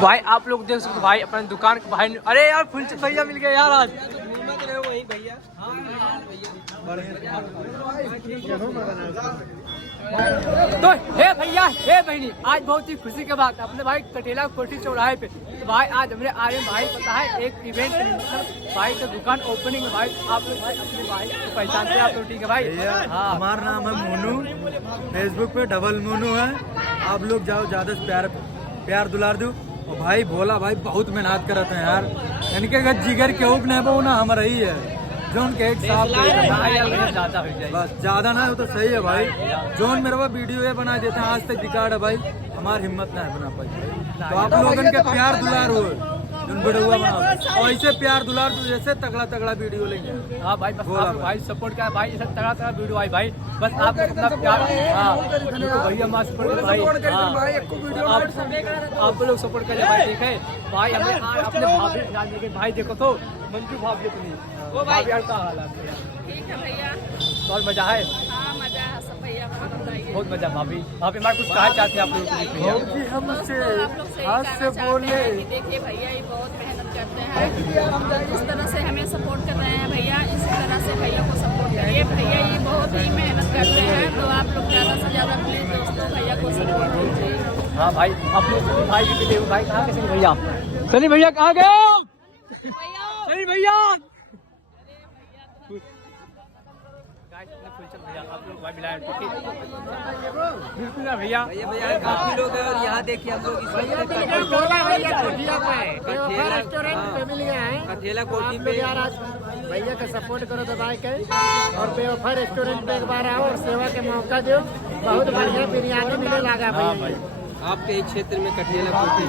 भाई आप लोग देख सकते भाई अपने दुकान के भाई। अरे यार फुलचंद भैया मिल गए यार आज। वही भैया तो हे भैया हे बहनी, आज बहुत ही खुशी की बात अपने भाई कटेला कोठी चौराहे पे तो भाई आज हमने आर्यन भाई पता है एक इवेंट भाई का दुकान ओपनिंग में भाई आप लोग भाई अपने भाई को पहचानते हैं आप लोग, ठीक है भाई? हाँ हमारा नाम है मोनू, फेसबुक पे डबल मोनू है। आप लोग जाओ, ज्यादा से प्यार दुलार दो। और भाई भोला भाई बहुत मेहनत करते हैं यार, इनके जिगर के ऊप नहीं वो ना हमारा ही है जोन के एक साफ बस ज्यादा ना हो तो सही है भाई। जोन मेरे को वीडियो ये बना देते हैं आज तक रिकॉर्ड है भाई, हमारी हिम्मत ना है बना पाई। तो आप लोगों के प्यार दुलार हो वीडियो बनाओ और ऐसे प्यार दुलार तो जैसे तगड़ा वीडियो लेंगे। हाँ भाई बस आप भाई सपोर्ट किया भाई, ऐसा तगड़ा वीडियो आई भाई, बस आप अपना प्यार भैया माँ सपोर्ट भाई, आप लोग सपोर्ट करें भाई, ठीक है भाई? हमें अपने भाभी भाई देखो तो मंजू भाभी अपनी वो भाई का हाल है ठीक है भैया, और मजा है? हाँ मजा है सब भैया, बहुत मजा। भाभी भाभी हमारे कुछ कहा चाहते हैं आप लोग को? हमसे आप लोग से कहना चाहते हैं कि देखिए भैया ये बहुत मेहनत करते हैं, जिस तरह से हमें सपोर्ट कर रहे हैं भैया इसी तरह से भैया को सपोर्ट करिए। भैया ये बहुत ही मेहनत करते हैं, तो आप लोग ज़्यादा से ज़्यादा प्लीज दोस्तों भैया को सपोर्ट कीजिए। हाँ भाई आप लोग भाई भी देखो भाई कहाँ के भैया, सनी भैया कहाँ गए? सनी भैया आप लोग भाई मिलाए बिल्कुल ना भैया? भैया काफी लोग हैं और यहाँ देखिए हम लोग कठेला कोठी पे भैया का सपोर्ट करो दबाई के और बेवफा रेस्टोरेंट पे एक बार आओ और सेवा के मौका दो, बहुत बढ़िया बिरयानी मिले लगा भैया। आपके ही क्षेत्र में कठेला कोठी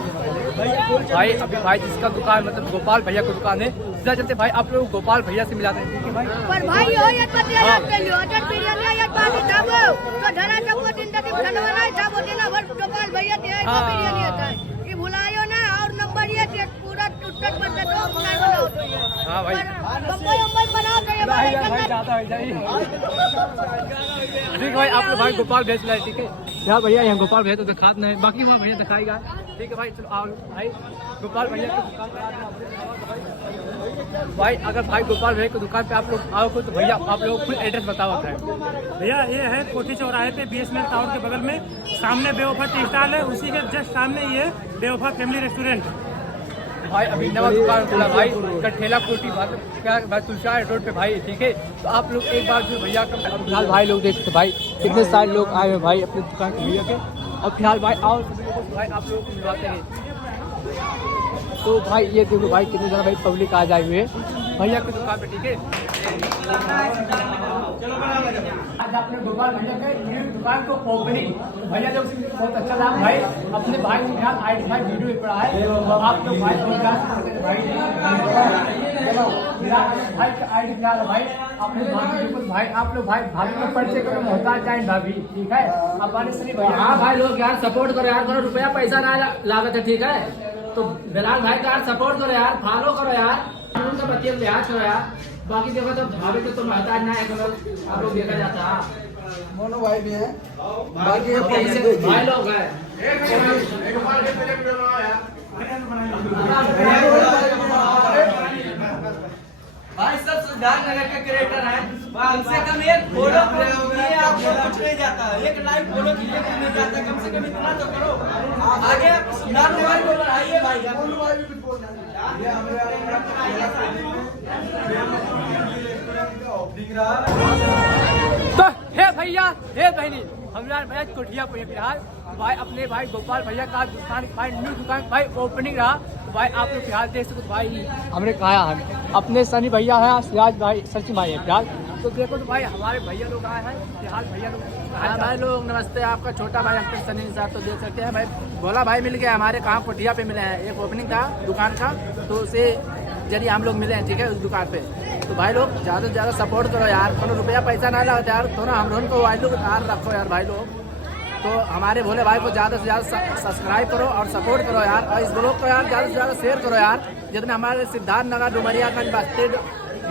भाई अभी भाई जिसका दुकान मतलब गोपाल भैया का दुकान है, सीधा चलते भाई आप लोग गोपाल भैया से मिलाते हैं, ठीक है भाई? पर भाई हो ये कटेला के लिए अटर बिरयानी या पानी थाबो तो धरा सबको दिन तक बनवाना थाबो देना भर गोपाल भैया दे बिरयानी आता है ये भुलायो ना। और नंबर ये पूरा टुटक बंद तो नहीं बनाओ तो ये। हां भाई बम्बई बनाओ तो ये भाई ज्यादा हो जाए। ठीक भाई आप लोग भाई गोपाल भेज लाए, ठीक है यार भैया? यहाँ गोपाल भैया तो दिखाते नहीं, बाकी वहाँ भैया दिखाएगा, ठीक है भाई? चलो आओ भाई गोपाल भैया की दुकान पे भाई, अगर भाई गोपाल भैया की दुकान पे आप लोग आओगे तो भैया आप लोग फुल एड्रेस बताओ है भैया? ये है कोठी चौराहे पे BSNL टावर के बगल में, सामने बेवफा टी स्टॉल है, उसी के जस्ट सामने ये बेवफा फैमिली रेस्टोरेंट। भाई अभी नवा दुकान खुला भाई कठेला कोठी क्या भाई तुलसा रोड पे भाई, ठीक है? तो आप लोग एक बार जो भैया का फिलहाल भाई लोग देख सकते भाई कितने सारे लोग आए हैं भाई अपनी दुकान के भैया के, और फिलहाल भाई आओ भाई आप लोग को मिलवाते हैं। तो भाई ये देखो भाई कितने ज़्यादा भाई पब्लिक आ जाए हुए भैया की दुकान पे, ठीक है? आज आपने गोपाल भैया के न्यू दुकान को ओपनिंग भैया लोग बहुत अच्छा लगा भाई, अपने भाई के साथ आई भाई वीडियो पड़ा है आप लोग भाई भाई का आईडी निकाल भाई अपने भाई आप लोग भाई भाभी को परिचय करो, मोहताज जाए भाभी, ठीक है? अब आने से भैया हाँ भाई लोग यार सपोर्ट करो यार, करो रुपया पैसा ना लागत है, ठीक है? तो बिलाल भाई का यार सपोर्ट करो यार, फॉलो करो यार, उनका बच्चे लिहाज करो यार। बाकी देखो तो भाभी को तो महताज ना है आप लोग देखा जाता है, मोनू भाई भी है, बाकी ये पैसे भाई लोग है। भाई सब सिद्धार्थनगर के क्रिएटर हैं, कम से कम एक फोटो आपको कुछ नहीं जाता है, एक लाइव फोटो खींचने को नहीं जाता, कम से कम इतना तो करो। आगे सिद्धार्थनगर को बढ़ाइए भाई। तो हे भैया हे बहनी हमारे भैया कोठिया पे फिलहाल भाई अपने भाई गोपाल भैया का दुकान भाई न्यू दुकान भाई ओपनिंग रहा, तो भाई आप लोग फिलहाल देख सकते भाई हमने कहा हम अपने सनी भैया है, सिराज भाई सची माई है फिलहाल। तो देखो तो भाई हमारे भैया लोग आए हैं फिलहाल, भैया लोग भाई लोग नमस्ते, आपका छोटा भाई अंकित सनी साहब तो देख सकते हैं भाई, भोला भाई मिल गया हमारे कहाँ कोठिया पे मिले हैं, एक ओपनिंग था दुकान का तो उसे जरिए हम लोग मिले हैं, ठीक है? उस दुकान पे तो भाई लोग ज़्यादा से ज़्यादा सपोर्ट करो यार, कोनो रुपया पैसा ना लगता यार, तो ना हम लोगों को वाइल्ड यार रखो यार भाई लोग। तो हमारे भोले भाई को ज़्यादा से ज़्यादा सब्सक्राइब करो और सपोर्ट करो यार, और इस ब्लॉग को यार ज़्यादा से ज़्यादा शेयर करो यार, जितने हमारे सिद्धार्थनगर डुमरियागंज बस्ती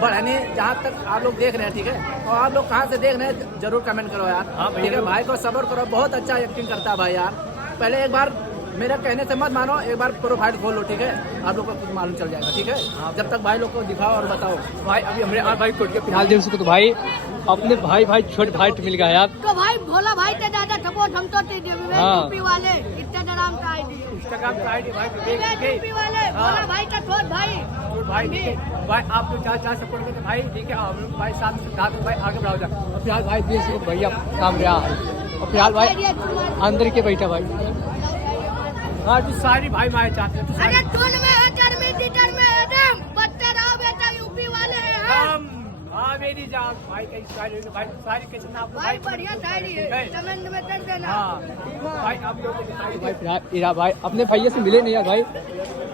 बढ़ाने जहाँ तक आप लोग देख रहे हैं, ठीक है। और आप लोग कहाँ से देख रहे हैं जरूर कमेंट करो यार, ठीक है। भाई को सपोर्ट करो, बहुत अच्छा एक्टिंग करता है भाई यार। पहले एक बार मेरे कहने से मत मानो, एक बार प्रोफाइल खोल लो, ठीक है। आप लोग को खुद मालूम चल जाएगा, ठीक है। जब तक भाई लोग को दिखाओ और बताओ। भाई अभी हमारे भाई कोट के फिलहाल दिन से तो भाई अपने भाई छोटे भाई मिल गया यार। तो भाई भोला भाई ते दादा सपोर्ट हम तो दे यूपी वाले इंस्टाग्राम का आईडी, इंस्टाग्राम का आईडी भाई यूपी वाले भोला भाई का छोट भाई भाई आप लोग जहाँ सपोर्ट करते भाई, ठीक है। हम लोग भाई साथ में भाई आगे बढ़ाओ जाए। और फिलहाल भाई देश को भैया काम रहा है, और फिलहाल भाई अंदर के बैठा भाई। हाँ तो सारी भाई माए चाहते हैं। अरे टोन में है, टर्मी टीटर में है, एकदम बच्चा रहो बेटा, यूपी वाले हैं हम। हाँ मेरी जान भाई कई सारी भाई कितना आप भाई बढ़िया शायरी है, कमेंट में कर देना। हाँ भाई आप लोग भाई फिलहाल भाई अपने भैया से मिले नहीं यार भाई,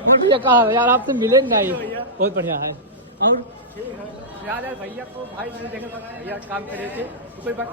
भैया कहा यार आपसे मिले नहीं, बहुत बढ़िया है। और याद है भैया को भाई मैंने देखा भैया काम करे थे, कोई बात